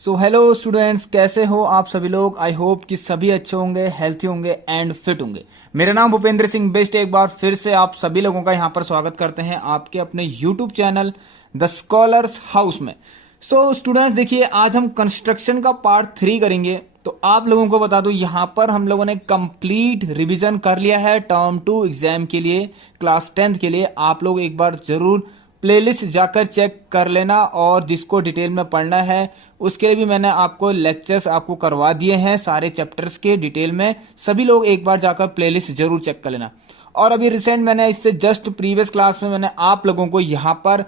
So hello students, कैसे हो आप सभी लोग। आई होप कि सभी अच्छे होंगे, हेल्थी होंगे एंड फिट होंगे। मेरा नाम भूपेंद्र सिंह बेस्ट एक बार फिर से आप सभी लोगों का यहाँ पर स्वागत करते हैं आपके अपने YouTube channel the scholars house में। सो स्टूडेंट्स देखिए, आज हम कंस्ट्रक्शन का पार्ट 3 करेंगे। तो आप लोगों को बता दूं, यहाँ पर हम लोगों ने कंप्लीट रिवीजन कर लिया है टर्म 2 एग्जाम के लिए, क्लास 10th के लिए। आप लोग एक बार जरूर प्लेलिस्ट जाकर चेक कर लेना, और जिसको डिटेल में पढ़ना है उसके लिए भी मैंने आपको लेक्चर्स आपको करवा दिए हैं सारे चैप्टर्स के डिटेल में। सभी लोग एक बार जाकर प्लेलिस्ट जरूर चेक कर लेना। और अभी रिसेंट मैंने इससे जस्ट प्रीवियस क्लास में मैंने आप लोगों को यहां पर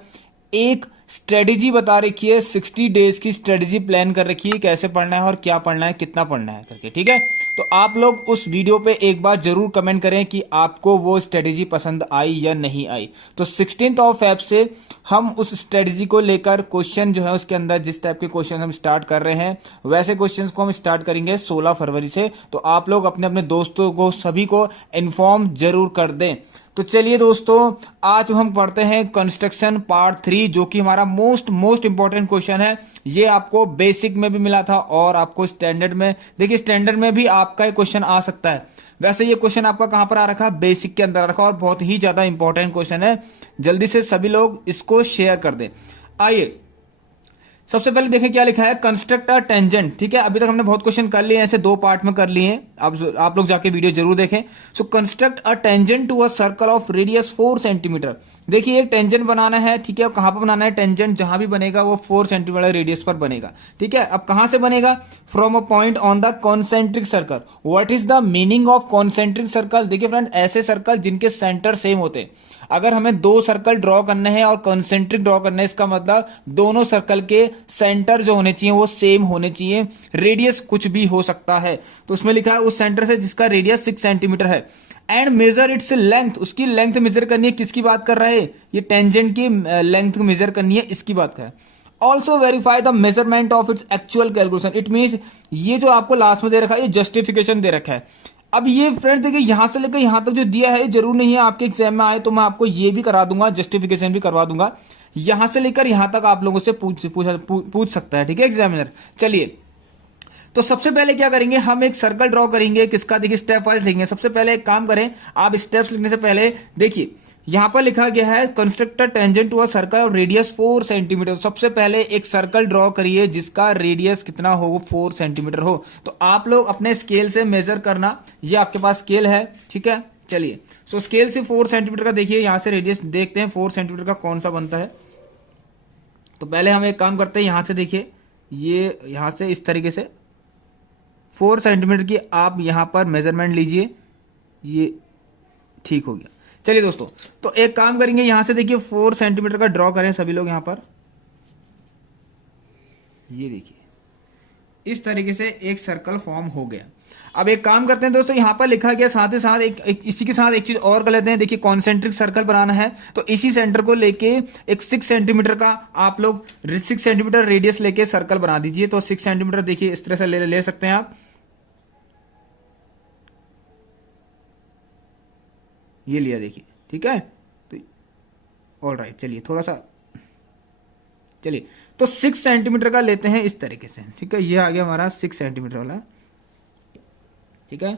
एक स्ट्रेटेजी बता रखी है, 60 डेज की स्ट्रेटेजी प्लान कर रखी है, कैसे पढ़ना है और क्या पढ़ना है, कितना पढ़ना है करके। ठीक है, तो आप लोग उस वीडियो पे एक बार जरूर कमेंट करें कि आपको वो स्ट्रेटेजी पसंद आई या नहीं आई। तो 16th ऑफ फेब से हम उस स्ट्रेटेजी को लेकर क्वेश्चन जो है उसके अंदर जिस टाइप के क्वेश्चन हम स्टार्ट कर रहे हैं वैसे क्वेश्चंस को हम स्टार्ट करेंगे 16 फरवरी से। तो आप लोग अपने अपने दोस्तों को सभी को इन्फॉर्म जरूर कर दें। तो चलिए दोस्तों, आज हम पढ़ते हैं कंस्ट्रक्शन पार्ट 3, जो कि हमारा मोस्ट इंपॉर्टेंट क्वेश्चन है। ये आपको बेसिक में भी मिला था और आपको स्टैंडर्ड में, देखिए स्टैंडर्ड में भी आपका क्वेश्चन आ सकता है। वैसे ये क्वेश्चन आपका कहां पर आ रखा है, बेसिक के अंदर आ रखा, और बहुत ही ज्यादा इंपॉर्टेंट क्वेश्चन है। जल्दी से सभी लोग इसको शेयर कर दें। आइए सबसे पहले देखें क्या लिखा है, कंस्ट्रक्ट अ टेंजेंट। ठीक है, अभी तक हमने बहुत क्वेश्चन कर लिए हैं, ऐसे 2 पार्ट में कर लिए हैं। अब आप लोग जाके वीडियो जरूर देखें। So construct a tangent to a circle of radius 4 centimetre. देखिए एक टेंजेंट बनाना है। ठीक है, कहां पर बनाना है टेंजेंट, जहां भी बनेगा वो 4 सेंटीमीटर रेडियस पर बनेगा। ठीक है, अब कहां से बनेगा, from a point on the concentric circle. What is the meaning of concentric circle. देखिए फ्रेंड्स, ऐसे सर्कल जिनके सेंटर सेम होते हैं। अगर हमें 2 सर्कल ड्रॉ करने हैं और कॉन्सेंट्रिक ड्रॉ करना है, इसका मतलब दोनों सर्कल के सेंटर जो होने चाहिए वो सेम होने चाहिए। रेडियस कुछ भी हो सकता है। तो उसमें लिखा है उस सेंटर से जिसका रेडियस 6 सेंटीमीटर है। एंड मेजर इट्स लेंथ, उसकी लेंथ मेजर करनी है। किसकी बात कर रहे हैं, ये टेंजेंट की लेंथ मेजर करनी है, इसकी बात कर रहे हैं। Also verify the measurement of its actual calculation. It mean ये जो आपको लास्ट में दे रखा है ये जस्टिफिकेशन दे रखा है। अब ये फ्रेंड देखिए, यहां से लेकर यहां तक जो दिया है जरूर नहीं है आपके एग्जाम में आए, तो मैं आपको ये भी करा दूंगा, जस्टिफिकेशन भी करवा दूंगा। यहां से लेकर यहां तक आप लोगों से पूछ सकता है। ठीक है एग्जामिनर। चलिए, तो सबसे पहले क्या करेंगे, हम एक सर्कल ड्रॉ करेंगे। किसका, देखिए स्टेप वाइज लिखेंगे। सबसे पहले एक काम करें, आप स्टेप्स लिखने से पहले देखिए यहां पर लिखा गया है construct a tangent to a circle और रेडियस 4 सेंटीमीटर। सबसे पहले एक सर्कल ड्रॉ करिए जिसका रेडियस कितना हो, वो 4 सेंटीमीटर हो। तो आप लोग अपने स्केल से मेजर करना, ये आपके पास स्केल है। ठीक है, चलिए सो स्केल से 4 सेंटीमीटर का देखिए, यहां से रेडियस देखते हैं 4 सेंटीमीटर का कौन सा बनता है। तो पहले हम एक काम करते हैं, यहां से देखिए, ये यहां से इस तरीके से 4 सेंटीमीटर की आप यहां पर मेजरमेंट लीजिए, ये ठीक हो गया। चलिए दोस्तों, तो एक काम करेंगे, यहां से देखिए 4 सेंटीमीटर का ड्रॉ करें सभी लोग। यहां पर ये देखिए इस तरीके से एक सर्कल फॉर्म हो गया। अब एक काम करते हैं दोस्तों, यहां पर लिखा गया साथ ही साथ इसी के साथ एक चीज और कर लेते हैं। देखिए कॉन्सेंट्रिक सर्कल बनाना है, तो इसी सेंटर को लेके एक 6 सेंटीमीटर का आप लोग 6 सेंटीमीटर रेडियस लेके सर्कल बना दीजिए। तो 6 सेंटीमीटर देखिए इस तरह से ले सकते हैं आप, ये लिया देखिए। ठीक है, तो ऑल राइट, चलिए थोड़ा सा, चलिए तो 6 सेंटीमीटर का लेते हैं इस तरीके से। ठीक है, ये आ गया हमारा 6 सेंटीमीटर वाला। ठीक है,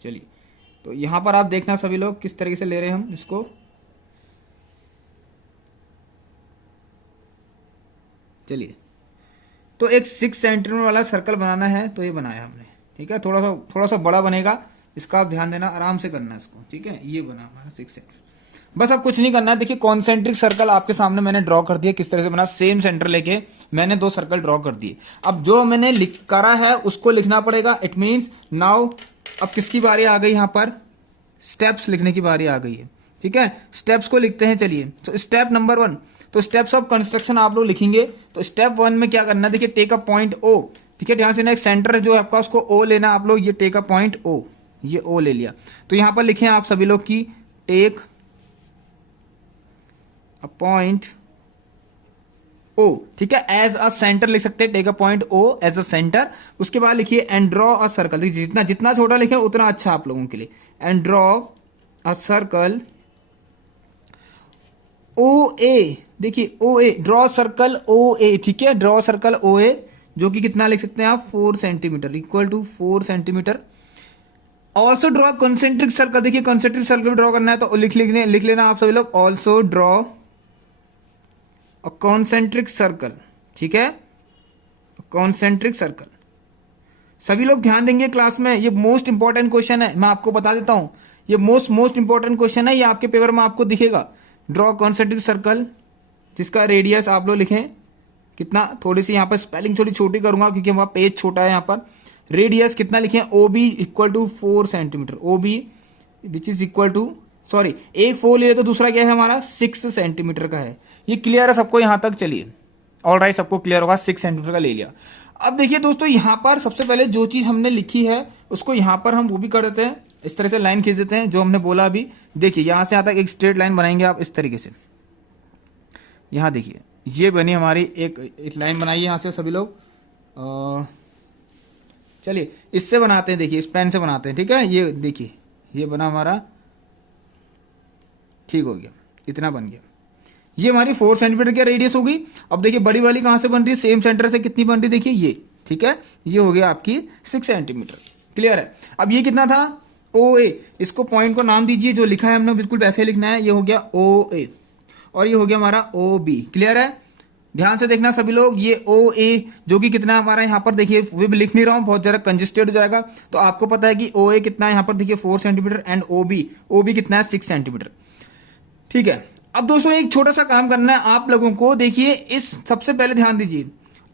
चलिए तो यहां पर आप देखना सभी लोग किस तरीके से ले रहे हैं हम इसको। चलिए, तो एक 6 सेंटीमीटर वाला सर्कल बनाना है, तो ये बनाया हमने। ठीक है, थोड़ा सा बड़ा बनेगा, इसका आप ध्यान देना, आराम से करना इसको। ठीक है, ये बना हमारा 6 सेंटीमीटर। बस अब कुछ नहीं करना है। देखिए कॉन्सेंट्रिक सर्कल आपके सामने मैंने ड्रॉ कर दिया, किस तरह से बना, सेम सेंटर लेके मैंने 2 सर्कल ड्रॉ कर दिए। अब जो मैंने करा है उसको लिखना पड़ेगा। इट मीन्स नाउ अब किसकी बारी आ गई, यहां पर स्टेप्स लिखने की बारी आ गई है। ठीक है, स्टेप्स को लिखते हैं। चलिए, तो स्टेप नंबर 1, तो स्टेप्स ऑफ कंस्ट्रक्शन आप लोग लिखेंगे। तो स्टेप 1 में क्या करना है, देखिए टेक अ पॉइंट ओ। ठीक है, ध्यान से ना, एक सेंटर जो है आपका उसको ओ लेना आप लोग, ये टेक अ पॉइंट ओ, ये ओ ले लिया। तो यहां पर लिखे आप सभी लोग की टेक अ पॉइंट ओ। ठीक है, एज अ सेंटर लिख सकते हैं, take a point O as a centre. उसके बाद लिखिए एंड ड्रॉ अ सर्कल। जितना जितना छोटा लिखे उतना अच्छा आप लोगों के लिए। And draw a circle O A. देखिए ओ ए, ड्रॉ सर्कल ओ ए। ठीक है, ड्रॉ सर्कल ओ ए। जो कि कितना लिख सकते हैं आप 4 centimetre, equal to 4 centimetre. Also draw concentric circle, देखिए कंसेंट्रिक सर्कल ड्रॉ करना है तो लिख लेना आप सभी लोग, also draw a concentric circle, ठीक है, कॉन्सेंट्रिक सर्कल। सभी लोग ध्यान देंगे क्लास में, ये मोस्ट इंपॉर्टेंट क्वेश्चन है, मैं आपको बता देता हूं, ये मोस्ट इंपॉर्टेंट क्वेश्चन है, ये आपके पेपर में आपको दिखेगा। ड्रॉ कॉन्सेंट्रिक सर्कल जिसका रेडियस आप लोग लिखें कितना, थोड़ी सी यहाँ पर स्पेलिंग थोड़ी छोटी करूंगा क्योंकि हमारा पेज छोटा है। यहाँ पर रेडियस कितना लिखें, O B equal to 4 centimetre, O B which is equal to, sorry एक 4 ले तो दूसरा क्या है हमारा 6 सेंटीमीटर का है। ये क्लियर है सबको यहां तक, चलिए ऑलराइट, सबको क्लियर होगा, 6 सेंटीमीटर का ले लिया। अब देखिए दोस्तों, यहां पर सबसे पहले जो चीज हमने लिखी है उसको यहां पर हम वो भी कर देते हैं, इस तरह से लाइन खींच देते हैं जो हमने बोला अभी। देखिए यहां से यहां तक एक स्ट्रेट लाइन बनाएंगे आप इस तरीके से, यहां देखिए ये बनी हमारी एक लाइन बनाई है यहां से सभी लोग। चलिए इससे बनाते हैं, देखिए इस पेन से बनाते हैं, ठीक है, ये देखिए ये बना हमारा, ठीक हो गया, इतना बन गया। ये हमारी 4 सेंटीमीटर की रेडियस होगी। अब देखिए बड़ी वाली कहां से बन रही है, सेम सेंटर से कितनी बन रही है, देखिए ये, ठीक है, ये हो गया आपकी 6 सेंटीमीटर। क्लियर है। अब ये कितना था, ओ ए, इसको पॉइंट को नाम दीजिए, जो लिखा है हमने बिल्कुल वैसे ही लिखना है। ये हो गया ओ ए और ये हो गया हमारा ओ बी। क्लियर है, ध्यान से देखना सभी लोग, ये ओ ए जो कि कितना हमारा यहाँ पर देखिए, वे भी लिख नहीं रहा हूं, बहुत जरा कंजेस्टेड हो जाएगा, तो आपको पता है कि ओ ए कितना है यहाँ पर देखिए 4 सेंटीमीटर एंड ओ बी कितना है 6 सेंटीमीटर। ठीक है। अब दोस्तों एक छोटा सा काम करना है आप लोगों को, देखिए इस सबसे पहले ध्यान दीजिए,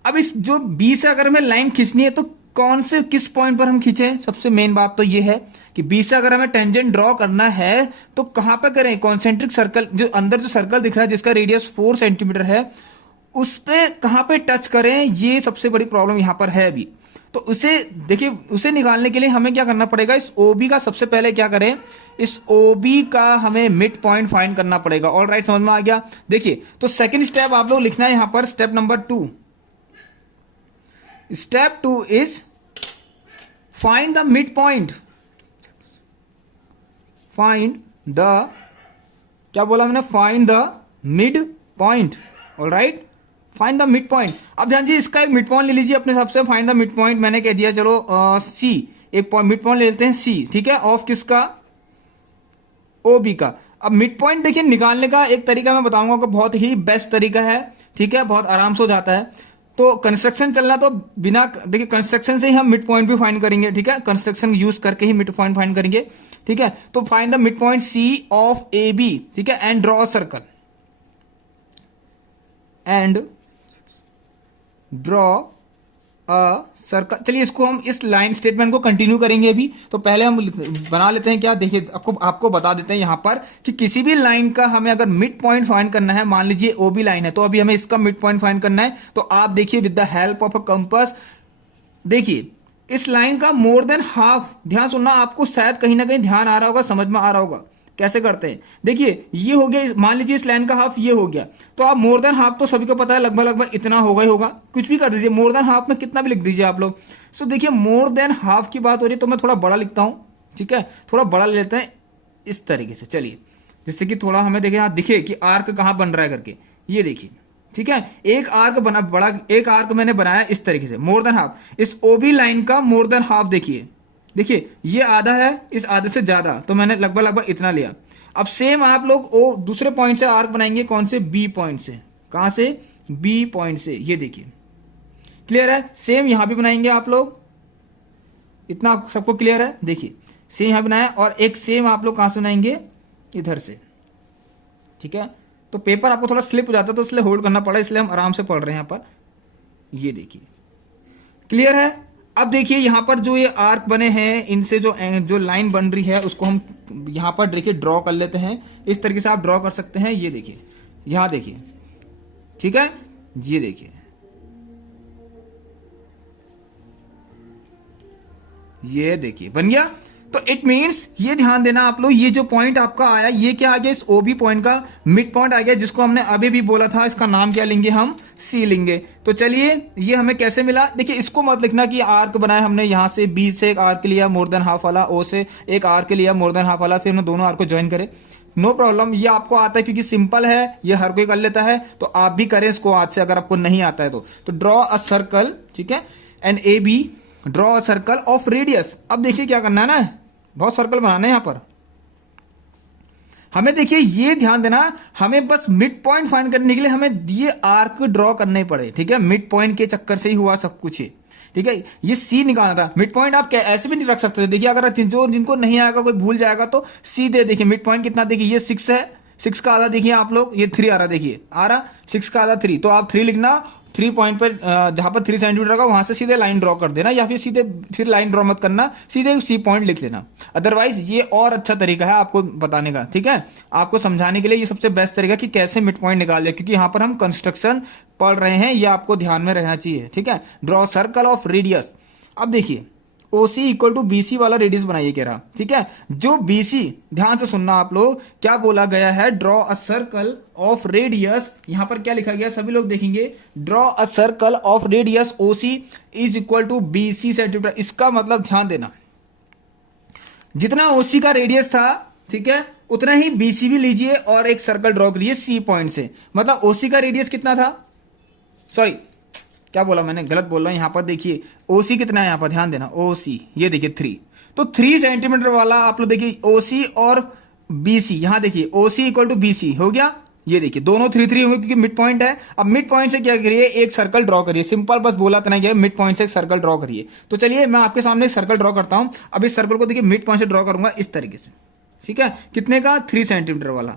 अब इस जो बी से अगर हमें लाइन खींचनी है तो कौन से किस पॉइंट पर हम खींचे, सबसे मेन बात तो ये है कि बी से अगर हमें टेंजेंट ड्रॉ करना है तो कहां पर करें, कॉन्सेंट्रिक सर्कल, जो अंदर जो सर्कल दिख रहा है जिसका रेडियस 4 सेंटीमीटर है उस पे कहां पे टच करें, ये सबसे बड़ी प्रॉब्लम यहां पर है अभी। तो उसे देखिए, उसे निकालने के लिए हमें क्या करना पड़ेगा, इस ओबी का सबसे पहले क्या करें, इस ओबी का हमें मिड पॉइंट फाइंड करना पड़ेगा। ऑल राइट, समझ में आ गया। देखिए तो सेकंड स्टेप आप लोग लिखना है यहां पर, step number 2, step 2 is find the mid point, find the, क्या बोला मैंने, find the mid point. All right, find the mid point. अब ध्यान जी, इसका एक मिड पॉइंट ले लीजिए अपने हिसाब से, फाइंड द मिड पॉइंट मैंने कह दिया, चलो सी, एक मिड पॉइंट ले लेते हैं सी, ठीक है, ऑफ किसका, ओ बी का। अब मिड पॉइंट देखिए निकालने का एक तरीका मैं बताऊंगा कि बहुत ही बेस्ट तरीका है, ठीक है, बहुत आराम से हो जाता है। तो कंस्ट्रक्शन चलना तो बिना, देखिए कंस्ट्रक्शन से ही हम मिड पॉइंट भी फाइंड करेंगे, ठीक है, कंस्ट्रक्शन यूज करके ही मिड पॉइंट फाइंड करेंगे, ठीक है। तो find the mid point C of A B, ठीक है, and draw circle, and draw a circle. चलिए इसको हम इस लाइन स्टेटमेंट को कंटिन्यू करेंगे अभी। तो पहले हम बना लेते हैं क्या, देखिए आपको बता देते हैं यहां पर कि किसी भी लाइन का हमें अगर मिड पॉइंट फाइंड करना है, मान लीजिए ओ बी लाइन है तो अभी हमें इसका मिड पॉइंट फाइंड करना है। तो आप देखिए with the help of a compass, देखिए इस लाइन का मोर देन हाफ, ध्यान सुनना, आपको शायद कहीं ना कहीं ध्यान आ रहा होगा, समझ में आ रहा होगा कैसे करते हैं। देखिए ये हो गया, मान लीजिए इस लाइन का हाफ ये हो गया, तो आप मोर देन हाफ तो सभी को पता है लगभग इतना होगा ही होगा, कुछ भी कर दीजिए, मोर देन हाफ में कितना भी लिख दीजिए आप लोग। सो देखिए मोर देन हाफ की बात हो रही है तो मैं थोड़ा बड़ा लिखता हूं, ठीक है, थोड़ा बड़ा ले लेते हैं इस तरीके से, चलिए, जिससे कि थोड़ा हमें देखे यहां दिखे कि आर्क कहां बन रहा है करके, ये देखिए, ठीक है, एक आर्क बना, बड़ा एक आर्क मैंने बनाया इस तरीके से, मोर देन हाफ, इस ओबी लाइन का मोर देन हाफ देखिए, देखिए ये आधा है, इस आधे से ज्यादा, तो मैंने लगभग इतना लिया। अब सेम आप लोग ओ दूसरे पॉइंट से आर्क बनाएंगे, कौन से, बी पॉइंट से, कहां से, बी पॉइंट से, ये देखिए क्लियर है। सेम यहां भी बनाएंगे आप लोग, इतना सबको क्लियर है, देखिए सेम यहां बनाया, और एक सेम आप लोग कहां से बनाएंगे, इधर से, ठीक है। तो पेपर आपको थोड़ा स्लिप हो जाता है तो इसलिए होल्ड करना पड़ा, इसलिए हम आराम से पढ़ रहे हैं यहां पर, ये देखिए क्लियर है। अब देखिए यहां पर जो ये आर्क बने हैं, इनसे जो लाइन बन रही है उसको हम यहां पर देखिए ड्रॉ कर लेते हैं, इस तरीके से आप ड्रॉ कर सकते हैं, ये देखिए, यहां देखिए, ठीक है, ये देखिए, ये देखिए बन गया। तो इट मींस, ये ध्यान देना आप लोग, ये जो पॉइंट आपका आया, ये क्या आ गया, इस ओबी पॉइंट का मिड पॉइंट आ गया, जिसको हमने अभी भी बोला था, इसका नाम क्या लेंगे हम, सी लेंगे। तो चलिए ये हमें कैसे मिला, देखिए इसको मत लिखना कि आर्क बनाया हमने, यहां से बी से एक आर्क लिया मोर देन हाफ वाला, ओ से एक आर्क लिया मोर देन हाफ वाला, फिर हमने दोनों आर्क को ज्वाइन करे, नो प्रॉब्लम, ये आपको आता है क्योंकि सिंपल है, ये हर कोई कर लेता है, तो आप भी करें इसको आज से अगर आपको नहीं आता है तो ड्रॉ अ सर्कल, ठीक है, and A B, draw a circle of radius. अब देखिए क्या करना है ना, बहुत सर्कल बनाना है यहां पर हमें। देखिए ये ध्यान देना, हमें बस मिड पॉइंट फाइंड करने के लिए हमें ये आर्क ड्रॉ करने पड़े, ठीक है, मिड पॉइंट के चक्कर से ही हुआ सब कुछ है, ठीक है। ये सी निकालना था, मिड पॉइंट आप ऐसे भी नहीं रख सकते थे। देखिए अगर जो जिनको नहीं आएगा, कोई भूल जाएगा तो सी दे, देखिए मिड पॉइंट कितना, देखिए ये 6 है, 6 का आधा देखिए आप लोग, ये 3 आ रहा, देखिए आ रहा 6 का आधा 3, तो आप 3 लिखना, 3 पॉइंट पर जहां पर 3 सेंटीमीटर का वहां से सीधे लाइन ड्रॉ कर देना, या फिर सीधे फिर लाइन ड्रॉ मत करना, सीधे सी पॉइंट लिख लेना। अदरवाइज ये और अच्छा तरीका है आपको बताने का, ठीक है, आपको समझाने के लिए ये सबसे बेस्ट तरीका कि कैसे मिड पॉइंट निकाल ले, क्योंकि यहां पर हम कंस्ट्रक्शन पढ़ रहे हैं, ये आपको ध्यान में रहना चाहिए, ठीक है। Draw circle of radius. अब देखिए OC इक्वल टू BC वाला रेडियस बनाइए कह रहा, ठीक है। जो BC, ध्यान से सुनना आप लोग, क्या बोला गया है, draw a circle of radius, यहां पर क्या लिखा गया सभी लोग देखेंगे, draw a circle of radius OC is equal to BC centimetre. इसका मतलब ध्यान देना, जितना OC का रेडियस था, ठीक है, उतना ही BC भी लीजिए और एक सर्कल ड्रॉ करिए C पॉइंट से। मतलब OC का रेडियस कितना था, सॉरी क्या बोला मैंने, गलत बोल रहा हूं, यहां पर देखिए OC कितना है, यहां पर ध्यान देना, OC ये देखिए 3, तो 3 सेंटीमीटर वाला आप लोग देखिए OC और BC, यहां देखिए OC इक्वल टू BC हो गया, ये देखिए दोनों 3 होंगे क्योंकि मिड पॉइंट है। अब मिड पॉइंट से क्या करिए, एक सर्कल ड्रॉ करिए, सिंपल बस बोला था ना, मिड पॉइंट से एक सर्कल ड्रॉ करिए। तो चलिए मैं आपके सामने एक सर्कल ड्रॉ करता हूं। अब इस सर्कल को देखिए मिड पॉइंट से ड्रॉ करूंगा इस तरीके से, ठीक है, कितने का, 3 सेंटीमीटर वाला,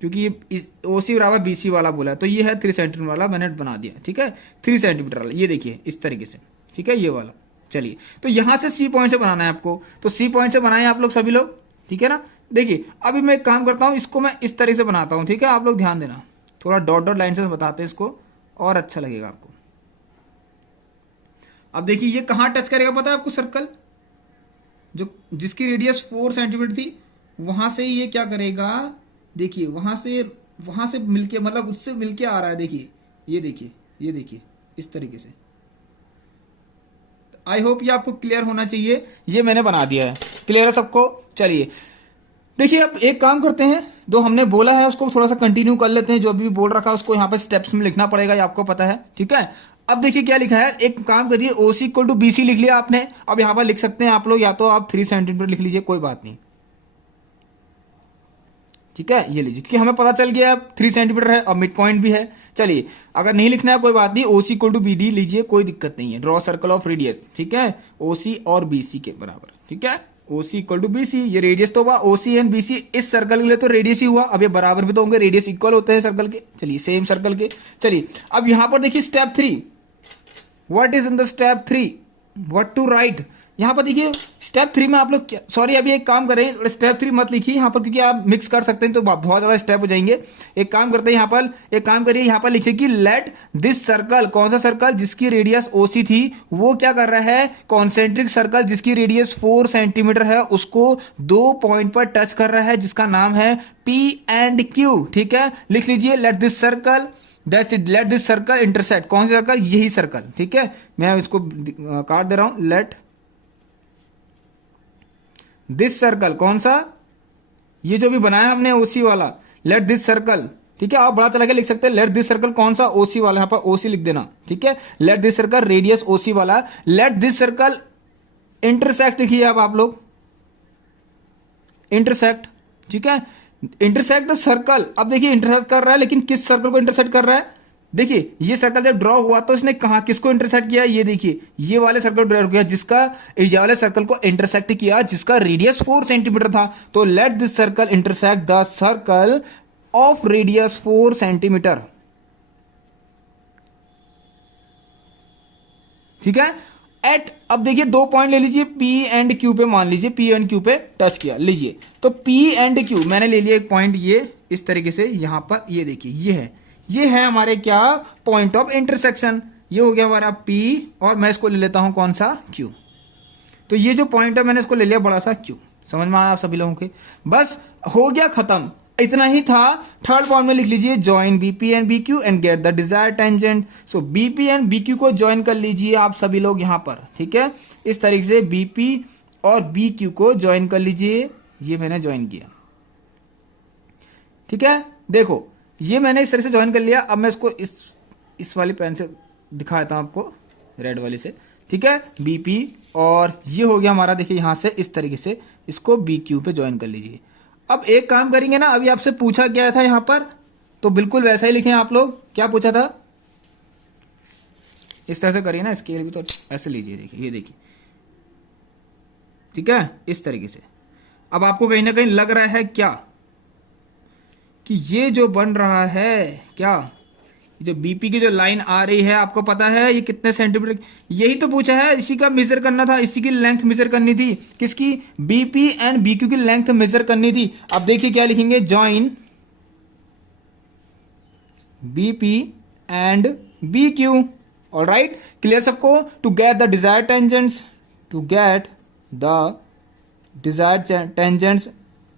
क्योंकि ये OC बराबर BC वाला बोला है, तो ये है 3 सेंटीमीटर वाला मैंने बना दिया, ठीक है, 3 सेंटीमीटर वाला, ये देखिए इस तरीके से, ठीक है, ये वाला। चलिए तो यहां से C पॉइंट से बनाना है आपको, तो C पॉइंट से बनाए आप लोग सभी लोग, ठीक है ना। देखिए अभी मैं एक काम करता हूं, इसको मैं इस तरीके से बनाता हूं, ठीक है, आप लोग ध्यान देना, थोड़ा डॉट डॉट लाइन से बताते हैं इसको और अच्छा लगेगा आपको। अब देखिए ये कहां टच करेगा पता है आपको, सर्कल जो जिसकी रेडियस 4 सेंटीमीटर थी, वहां से ये क्या करेगा, देखिए वहां से मिलके, मतलब उससे मिलके आ रहा है, देखिए ये देखिए, ये देखिए इस तरीके से। आई होप ये आपको क्लियर होना चाहिए, ये मैंने बना दिया है, क्लियर है सबको। चलिए देखिए अब एक काम करते हैं, जो हमने बोला है उसको थोड़ा सा कंटिन्यू कर लेते हैं, जो अभी बोल रखा है उसको यहाँ पे स्टेप्स में लिखना पड़ेगा, ये आपको पता है, ठीक है। अब देखिए क्या लिखा है, एक काम करिए, OC इक्वल टू BC लिख लिया आपने। अब यहां पर लिख सकते हैं आप लोग, या तो आप 3 सेंटीमीटर लिख लीजिए, कोई बात नहीं, ठीक है, ये लीजिए, क्योंकि हमें पता चल गया 3 सेंटीमीटर है और मिड पॉइंट भी है। चलिए अगर नहीं लिखना है कोई बात नहीं, OC इक्वल टू BD लीजिए, कोई दिक्कत नहीं है। ड्रॉ सर्कल ऑफ रेडियस, ठीक है, OC और BC के बराबर, ठीक है, OC इक्वल टू BC, ये रेडियस तो हुआ, OC एंड BC इस सर्कल के लिए तो रेडियस ही हुआ, अब ये बराबर भी तो होंगे, रेडियस इक्वल होते हैं सर्कल के, चलिए सेम सर्कल के। चलिए अब यहां पर देखिए step 3, what is in the step 3, what to write. यहां पर देखिए स्टेप 3 में आप लोग, सॉरी अभी एक काम करें, स्टेप 3 मत लिखिए यहां पर, क्योंकि आप मिक्स कर सकते हैं तो बहुत ज्यादा स्टेप हो जाएंगे। एक काम करते हैं यहां पर, एक काम करिए यहां पर लिखिए कि लेट दिस सर्कल, कौन सा सर्कल, जिसकी रेडियस OC थी, वो क्या कर रहा है, कॉन्सेंट्रिक सर्कल जिसकी रेडियस 4 सेंटीमीटर है, उसको 2 पॉइंट पर टच कर रहा है, जिसका नाम है P एंड Q, ठीक है, लिख लीजिए let this circle, that's it, let this circle intersect, कौन सा सर्कल, यही सर्कल, ठीक है, मैं इसको काट दे रहा हूं, लेट दिस सर्कल, कौन सा, ये जो भी बनाया हमने OC वाला, लेट दिस सर्कल, ठीक है, आप बड़ा चला के लिख सकते हैं, लेट दिस सर्कल कौन सा, OC वाला, यहां पर OC लिख देना, ठीक है, let this circle radius OC वाला, लेट दिस सर्कल इंटरसेक्ट लिखिए आप लोग, इंटरसेक्ट, ठीक है, इंटरसेक्ट द सर्कल। अब देखिए इंटरसेक्ट कर रहा है, लेकिन किस सर्कल को इंटरसेक्ट कर रहा है, देखिए ये सर्कल जब ड्रॉ हुआ तो इसने कहा किसको इंटरसेक्ट किया, ये देखिए ये वाले सर्कल ड्रॉ किया, जिसका ये वाले सर्कल को इंटरसेक्ट किया, जिसका रेडियस 4 सेंटीमीटर था। तो let this circle intersect the circle of radius 4 centimetre, ठीक है, एट, अब देखिए 2 पॉइंट ले लीजिए, P एंड Q पे, मान लीजिए P एंड Q पे टच किया, लीजिए तो P एंड Q मैंने ले लिया एक पॉइंट, ये इस तरीके से यहां पर, ये देखिए ये है हमारे क्या, पॉइंट ऑफ इंटरसेक्शन, ये हो गया हमारा P, और मैं इसको ले लेता हूं कौन सा, Q। तो ये जो पॉइंट है मैंने इसको ले लिया बड़ा सा Q, समझ में आया आप सभी लोगों के, बस हो गया खत्म, इतना ही था। थर्ड पॉइंट में लिख लीजिए join BP and BQ and gate the desired tangent. So BP and BQ को ज्वाइन कर लीजिए आप सभी लोग यहां पर, ठीक है, इस तरीके से BP और BQ को ज्वाइन कर लीजिए, ये मैंने ज्वाइन किया, ठीक है, देखो ये मैंने इस तरह से ज्वाइन कर लिया। अब मैं इसको इस वाली पेन से दिखा देता हूं आपको, रेड वाली से, ठीक है, बीपी, और ये हो गया हमारा, देखिए यहां से इस तरीके से इसको BQ पे ज्वाइन कर लीजिए। अब एक काम करेंगे ना, अभी आपसे पूछा गया था यहां पर, तो बिल्कुल वैसा ही लिखें आप लोग। क्या पूछा था, इस तरह से करिए ना, स्केल भी तो ऐसे लीजिए, देखिए ये देखिए, ठीक है, इस तरीके से। अब आपको कहीं ना कहीं लग रहा है क्या कि ये जो बन रहा है, क्या जो बीपी की जो लाइन आ रही है, आपको पता है ये कितने सेंटीमीटर, यही तो पूछा है, इसी का मेजर करना था, इसी की लेंथ मेजर करनी थी, किसकी, बीपी एंड BQ की लेंथ मेजर करनी थी। अब देखिए क्या लिखेंगे, join BP and BQ। Alright, clear सबको, to get the desired tangents, to get the desired tangents.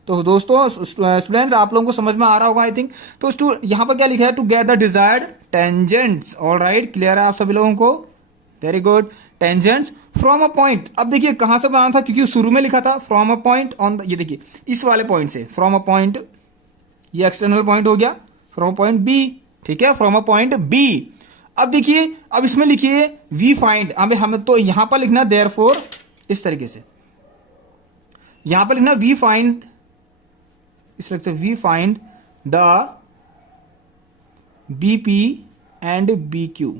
तो दोस्तों स्टूडेंट्स आप लोगों को समझ में आ रहा होगा आई थिंक। तो यहां पर क्या लिखा है, to get the desired tangents. Alright, clear है आप सभी लोगों को, very good. Tangents from a point, अब देखिए कहां से बनाना था, क्योंकि शुरू में लिखा था फ्रॉम अ पॉइंट ऑन, ये देखिए इस वाले पॉइंट से, फ्रॉम अ पॉइंट, ये एक्सटर्नल पॉइंट हो गया, फ्रॉम पॉइंट B, ठीक है, फ्रॉम अ पॉइंट B। अब देखिए, अब इसमें लिखिए वी फाइंड, अब हमें तो यहां पर लिखना देयरफॉर, इस तरीके से यहां पर लिखना वी फाइंड, इस तरह से we find the BP and BQ।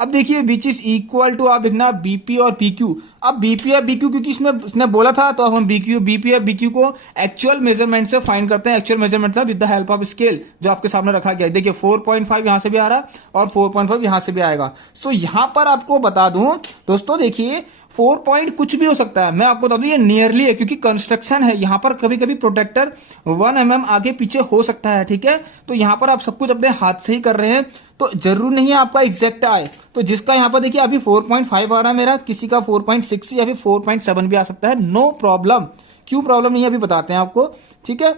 अब देखिए विच इज इक्वल टू, आप लिखना BP और PQ। अब BP और BQ क्योंकि इसने बोला था, तो अब हम BP और BQ को एक्चुअल मेजरमेंट से फाइंड करते हैं। एक्चुअल मेजरमेंट था with the help of scale, जो आपके सामने रखा गया है। देखिए 4.5 यहां से भी आ रहा है और 4.5 यहां से भी आएगा। सो यहां पर आपको बता दूं दोस्तों, देखिए 4 पॉइंट कुछ भी हो सकता है, मैं आपको बता दूं ये नियरली है, क्योंकि कंस्ट्रक्शन है यहां पर, कभी कभी प्रोटेक्टर 1 mm आगे पीछे हो सकता है, ठीक है। तो यहां पर आप सब कुछ अपने हाथ से ही कर रहे हैं, तो जरूर नहीं है आपका एग्जैक्ट आए। तो जिसका यहां पर देखिए अभी 4.5 आ रहा है मेरा, किसी का 4.6 या फिर 4.7 भी आ सकता है, नो प्रॉब्लम। क्यों प्रॉब्लम नहीं है अभी बताते हैं आपको, ठीक है।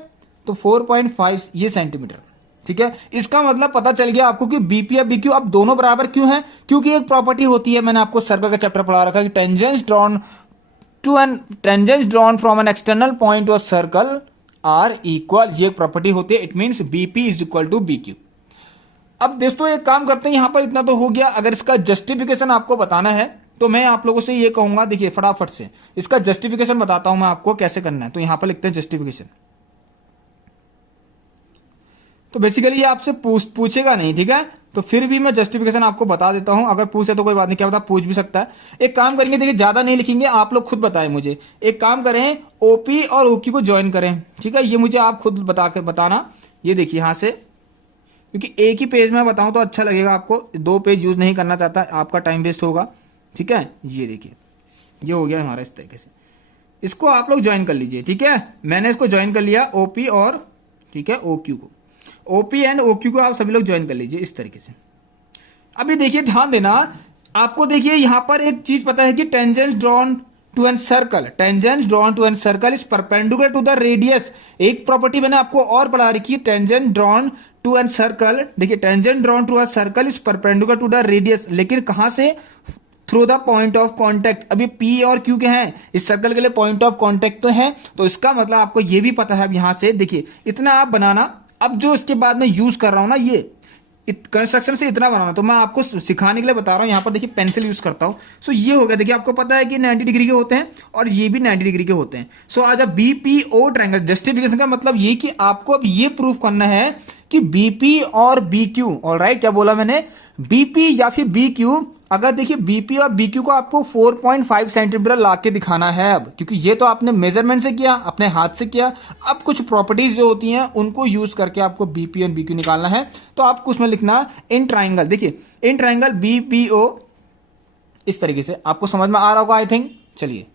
तो 4.5 ये सेंटीमीटर, ठीक है। इसका मतलब पता चल गया आपको कि BP और BQ अब दोनों बराबर क्यों है, क्योंकि एक प्रॉपर्टी होती है, मैंने आपको सर्कल का चैप्टर पढ़ा रखा है कि tangents drawn from an external point to a circle are equal, ये एक प्रॉपर्टी होती है, it means BP is equal to BQ। अब दोस्तों एक काम करते हैं, यहां पर इतना तो हो गया। अगर इसका जस्टिफिकेशन आपको बताना है तो मैं आप लोगों से ये कहूंगा, देखिए फटाफट से इसका जस्टिफिकेशन बताता हूं मैं आपको कैसे करना है। तो यहां पर लिखते हैं जस्टिफिकेशन। तो बेसिकली ये आपसे पूछेगा नहीं, ठीक है, तो फिर भी मैं जस्टिफिकेशन आपको बता देता हूं। अगर पूछे तो कोई बात नहीं, क्या पता पूछ भी सकता है। एक काम करेंगे, देखिए ज्यादा नहीं लिखेंगे, आप लोग खुद बताएं मुझे। एक काम करें, OP और OQ को ज्वाइन करें, ठीक है, ये मुझे आप खुद बताना। ये देखिए यहां से, क्योंकि एक ही पेज में बताऊं तो अच्छा लगेगा आपको, 2 पेज यूज नहीं करना चाहता, आपका टाइम वेस्ट होगा, ठीक है। ये देखिए ये हो गया हमारा इस तरीके से, इसको आप लोग ज्वाइन कर लीजिए, ठीक है। मैंने इसको ज्वाइन कर लिया, OP और, ठीक है, OQ को, OP एंड OQ को आप सभी लोग ज्वाइन कर लीजिए इस तरीके से। अभी देखिए ध्यान देना, आपको देखिए यहां पर एक चीज पता है कि tangents drawn to an circle, tangents drawn to an circle is perpendicular to the radius. एक प्रॉपर्टी मैंने आपको और पढ़ा रखी है, tangent drawn to an circle. देखिए tangent drawn to a circle is perpendicular to the radius, लेकिन कहां से, through the point of contact. अभी P और Q के हैं, इस सर्कल के लिए पॉइंट ऑफ कॉन्टेक्ट तो है, तो इसका मतलब आपको यह भी पता है। अब यहां से देखिए इतना आप बनाना, अब जो इसके बाद में यूज कर रहा हूं ना, ये कंस्ट्रक्शन से इतना बनाना, तो मैं आपको सिखाने के लिए बता रहा हूं। यहां पर देखिए पेंसिल यूज करता हूं। सो ये हो गया, देखिए आपको पता है कि 90 डिग्री के होते हैं और ये भी 90 डिग्री के होते हैं। सो आज BPO ट्रायंगल, जस्टिफिकेशन का मतलब ये कि आपको अब ये प्रूफ करना है कि BP और BQ, ऑलराइट, क्या बोला मैंने, BP या फिर BQ, अगर देखिए BP और BQ को आपको 4.5 सेंटीमीटर ला के दिखाना है। अब क्योंकि ये तो आपने मेजरमेंट से किया, अपने हाथ से किया, अब कुछ प्रॉपर्टीज जो होती हैं उनको यूज करके आपको BP और BQ निकालना है। तो आपको उसमें लिखना इन ट्राइंगल, देखिए इन ट्राइंगल BPO, इस तरीके से आपको समझ में आ रहा होगा आई थिंक। चलिए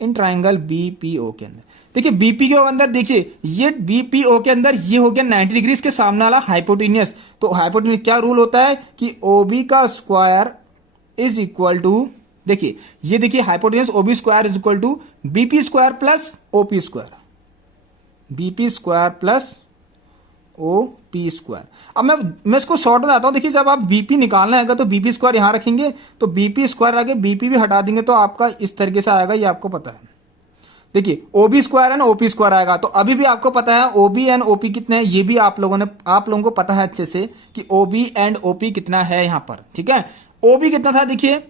इन ट्राइंगल BPO के अंदर देखिए, BP के अंदर देखिए ये BPO के अंदर ये हो गया 90 डिग्री, इसके सामने वाला हाइपोटेनियस। तो हाइपोटेनियस क्या रूल होता है कि OB का स्क्वायर इज इक्वल टू, देखिए ये देखिए hypotenuse OB square is equal to BP square plus OP square, BP square plus OP square. अब मैं इसको शॉर्ट में आता हूं। देखिए जब आप BP निकालना है तो BP स्क्वायर यहां रखेंगे, तो BP स्क्वायर आगे BP भी हटा देंगे, तो आपका इस तरीके से आएगा, ये आपको पता है। देखिए ओबी स्क्वायर है ना, ओपी स्क्वायर आएगा। तो अभी भी आपको पता है ओबी एंड ओपी कितने हैं, ये भी आप लोगों को पता है अच्छे से कि ओबी एंड ओपी कितना है यहां पर। ठीक है, ओबी कितना था देखिए,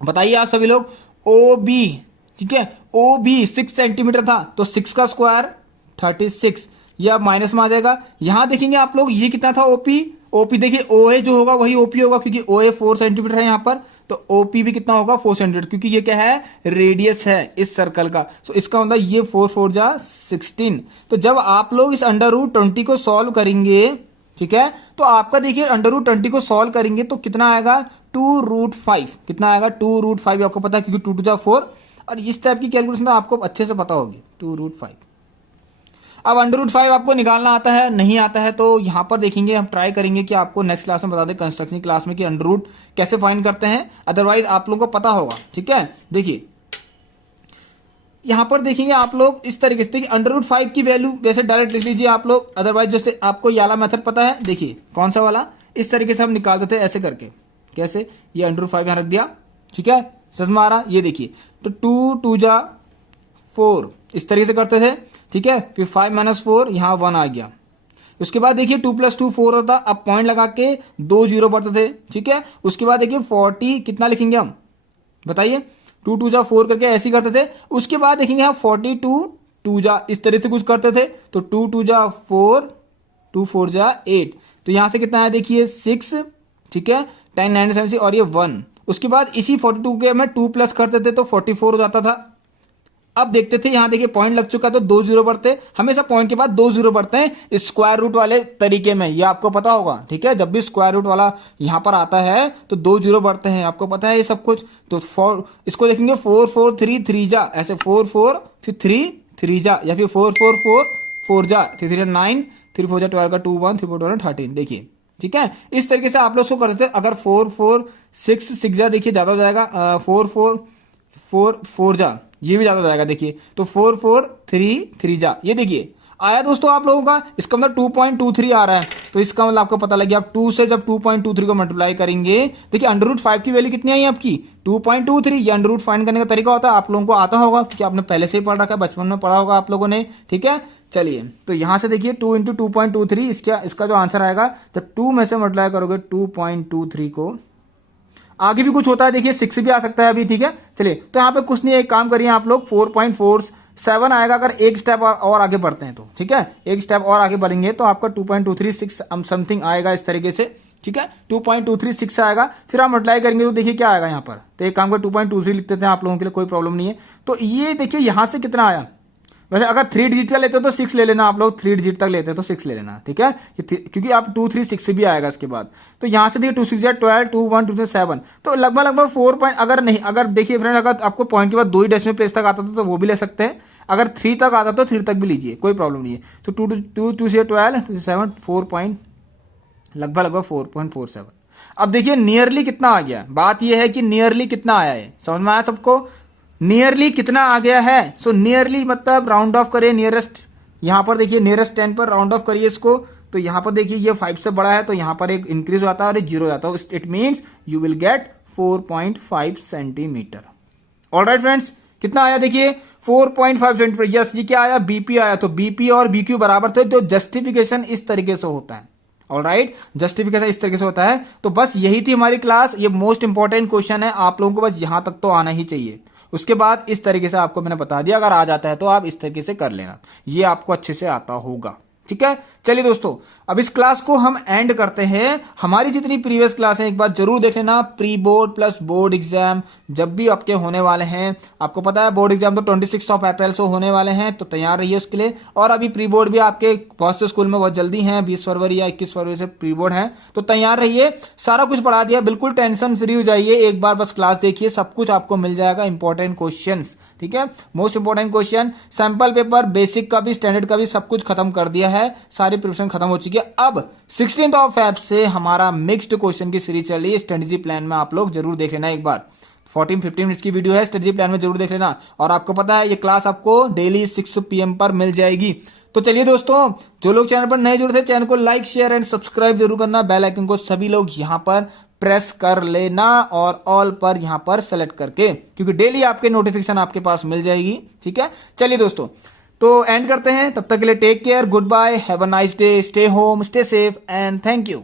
बताइए आप सभी लोग। ओबी, ठीक है, ओबी 6 सेंटीमीटर था, तो 6 का स्क्वायर 36, ये अब माइनस में आ जाएगा। यहां देखेंगे आप लोग ये कितना था ओपी, ओपी देखिए ओए जो होगा वही ओपी होगा, क्योंकि ओए 4 सेंटीमीटर है यहां पर, तो ओपी भी कितना होगा 4 सेंटीमीटर, क्योंकि ये क्या है रेडियस है इस सर्कल का। तो इसका मतलब ये 4 4 जा 16। तो जब आप लोग इस अंडर रूट 20 को सॉल्व करेंगे, ठीक है, तो आपका देखिए अंडर रूट 20 को सॉल्व करेंगे तो कितना आएगा 2√5, कितना आएगा 2√5, आपको पता है क्योंकि 2 2 जा 4, और इस टाइप की कैलकुलेशन तो आपको अच्छे से पता होगी 2√5। अब √5 आपको निकालना आता है नहीं आता है, तो यहां पर देखेंगे, हम ट्राई करेंगे कि आपको नेक्स्ट क्लास में बता दें, कंस्ट्रक्शन क्लास में, कि अंडर रूट कैसे फाइंड करते हैं, अदरवाइज आप लोगों को पता होगा। ठीक है, देखिए यहां पर देखेंगे आप लोग इस तरीके से, √5 की वैल्यू वैसे डायरेक्ट लिख लीजिए आप लोग, अदरवाइज जैसे आपको ये वाला मेथड पता है, देखिए कौन सा वाला, इस तरीके से हम निकाल देते हैं ऐसे करके, कैसे, ये √5 यहां रख दिया, ठीक है, समझ में आ रहा, ये देखिए, तो 2 2 जा 4 इस तरीके से करते थे, ठीक है, फिर 5 - 4 यहां 1 आ गया। उसके बाद देखिए 2 + 2 4 होता, अब पॉइंट लगा के 2 0 बढ़ते थे, ठीक है। उसके बाद देखिए 40 कितना लिखेंगे हम, बताइए, 2 2 जा 4 करके ऐसे ही करते थे। उसके बाद देखेंगे हम 42 2 जा इस तरह से कुछ करते थे, तो 2 2 जा 4 2 4 जा 8, तो यहां से कितना है देखिए 6, ठीक है, 10 9 7 और ये 1। उसके बाद इसी 42 के में 2 प्लस करते थे तो 44 हो जाता था। अब देखते थे यहां देखिए पॉइंट लग चुका, तो 2 0 बढ़ते, हमेशा पॉइंट के बाद 2 0 बढ़ते हैं स्क्वायर रूट वाले तरीके में, ये आपको पता होगा। ठीक है, जब भी स्क्वायर रूट वाला यहां पर आता है तो 2 0 बढ़ते हैं, आपको पता है ये सब कुछ। तो इसको देखेंगे 4 4 3 3 जा, ऐसे 4 4 फिर 3 3 जा, या फिर 4 4 4 4 जा, 3 3 9 3 4 जा 12 का 2 1 3 4 12 13, देखिए। ठीक है, इस तरीके से आप लोग इसको करते थे। अगर 4 4 6 6 जा देखिए ज्यादा हो जाएगा, 4 4 4 4 जा, ये भी ज्यादा हो जाएगा देखिए, तो 4 4 3 3 जा, ये देखिए आया दोस्तों आप लोगों का, इसका मतलब 2.23 आ रहा है। तो इसका मतलब आपको पता लग गया, आप 2 से जब 2.23 को मल्टीप्लाई करेंगे, देखिए √5 की वैल्यू कितनी आई आपकी 2.23। ये अंडर रूट फाइंड करने का तरीका होता है, आप लोगों को आता होगा क्योंकि आपने पहले से ही पढ़ रखा है, बचपन में पढ़ा होगा आप लोगों ने। ठीक है, चलिए तो यहां से देखिए 2 × 2.23, इसका जो आंसर आएगा, जब 2 में से मल्टीप्लाई करोगे 2.23 को, आगे भी कुछ होता है देखिए 6 भी आ सकता है अभी। ठीक है, चलिए तो यहाँ पे कुछ नहीं, एक काम करिए आप लोग 4.47 आएगा अगर एक स्टेप और आगे बढ़ते हैं तो। ठीक है, एक स्टेप और आगे बढ़ेंगे तो आपका 2.236 समथिंग आएगा इस तरीके से। ठीक है, 2.236 आएगा, फिर आप मल्टीप्लाई करेंगे तो देखिए क्या आएगा यहाँ पर। तो एक काम कर 2.23 लिख देते हैं आप लोगों के लिए, कोई प्रॉब्लम नहीं है। तो ये देखिए यहाँ से कितना आया, वैसे अगर 3 डिजिट का लेते हो तो 6 ले लेना, आप लोग 3 डिजिट तक लेते हो तो 6 ले लेना। ठीक है, क्योंकि आप 2 3 6 भी आएगा इसके बाद। तो यहां से देखिए 2 6 12 2 1 2 7, तो लगभग 4 पॉइंट, अगर देखिए फ्रेंड, अगर आपको पॉइंट के बाद 2 ही डेसिमल प्लेस तक आता था तो वो भी ले सकते हैं, अगर 3 तक आता तो 3 तक भी लीजिए, कोई प्रॉब्लम नहीं है। तो 2 2 से 12 2 7 4 पॉइंट, लगभग 4.47। अब देखिए नियरली कितना आ गया, बात यह है कि नियरली कितना आया है, समझ में आया सबको, नियरली कितना आ गया है। सो नियरली मतलब राउंड ऑफ करिए नियरेस्ट, यहां पर देखिए नियरेस्ट 10 पर राउंड ऑफ करिए इसको, तो यहां पर देखिए ये 5 से बड़ा है तो यहां पर एक इंक्रीज होता है और एक 0 जाता है, it means you will get 4.5 centimetre. Alright friends, कितना आया देखिए 4.5 सेंटीमीटर। यस, ये क्या आया, बीपी आया। तो बीपी और बीक्यू बराबर थे, तो जस्टिफिकेशन इस तरीके से होता है। ऑलराइट, जस्टिफिकेशन इस तरीके से होता है। तो बस यही थी हमारी क्लास, ये मोस्ट इंपॉर्टेंट क्वेश्चन है, आप लोगों को बस यहां तक तो आना ही चाहिए। उसके बाद इस तरीके से आपको मैंने बता दिया, अगर आ जाता है तो आप इस तरीके से कर लेना, ये आपको अच्छे से आता होगा। ठीक है, चलिए दोस्तों अब इस क्लास को हम एंड करते हैं। हमारी जितनी प्रीवियस क्लास है एक बार जरूर देख लेना, pre board plus board exam जब भी आपके होने वाले हैं, आपको पता है बोर्ड एग्जाम तो 26 अप्रैल से होने वाले हैं, तो तैयार रहिए उसके लिए। और अभी प्री बोर्ड भी आपके बहुत से स्कूल में बहुत जल्दी हैं, 20 फरवरी या 21 फरवरी से प्री बोर्ड है, तो तैयार रहिए। सारा कुछ पढ़ा दिया, बिल्कुल टेंशन फ्री हो जाइए, एक बार बस क्लास देखिए, सब कुछ आपको मिल जाएगा, इंपॉर्टेंट क्वेश्चन। ठीक है, most important question, sample paper, basic का भी स्टैंडर्ड का भी सब कुछ खत्म कर दिया है, सारी प्रिपरेशन खत्म हो चुकी है। अब 16 फेब से हमारा मिक्स्ड क्वेश्चन की सीरीज चल रही है, स्ट्रेटजी प्लान में आप लोग जरूर देख लेना एक बार, 14-15 मिनट्स की वीडियो है, स्ट्रेटजी प्लान में जरूर देख लेना। और आपको पता है ये क्लास आपको डेली 6 PM पर मिल जाएगी। तो चलिए दोस्तों, जो लोग चैनल पर नए जुड़े थे चैनल को लाइक शेयर एंड सब्सक्राइब जरूर करना, बेल आइकन को सभी लोग यहां पर प्रेस कर लेना और ऑल पर यहां पर सेलेक्ट करके, क्योंकि डेली आपके नोटिफिकेशन आपके पास मिल जाएगी। ठीक है, चलिए दोस्तों, तो एंड करते हैं। तब तक के लिए take care, goodbye, have a nice day, stay home, stay safe and thank you.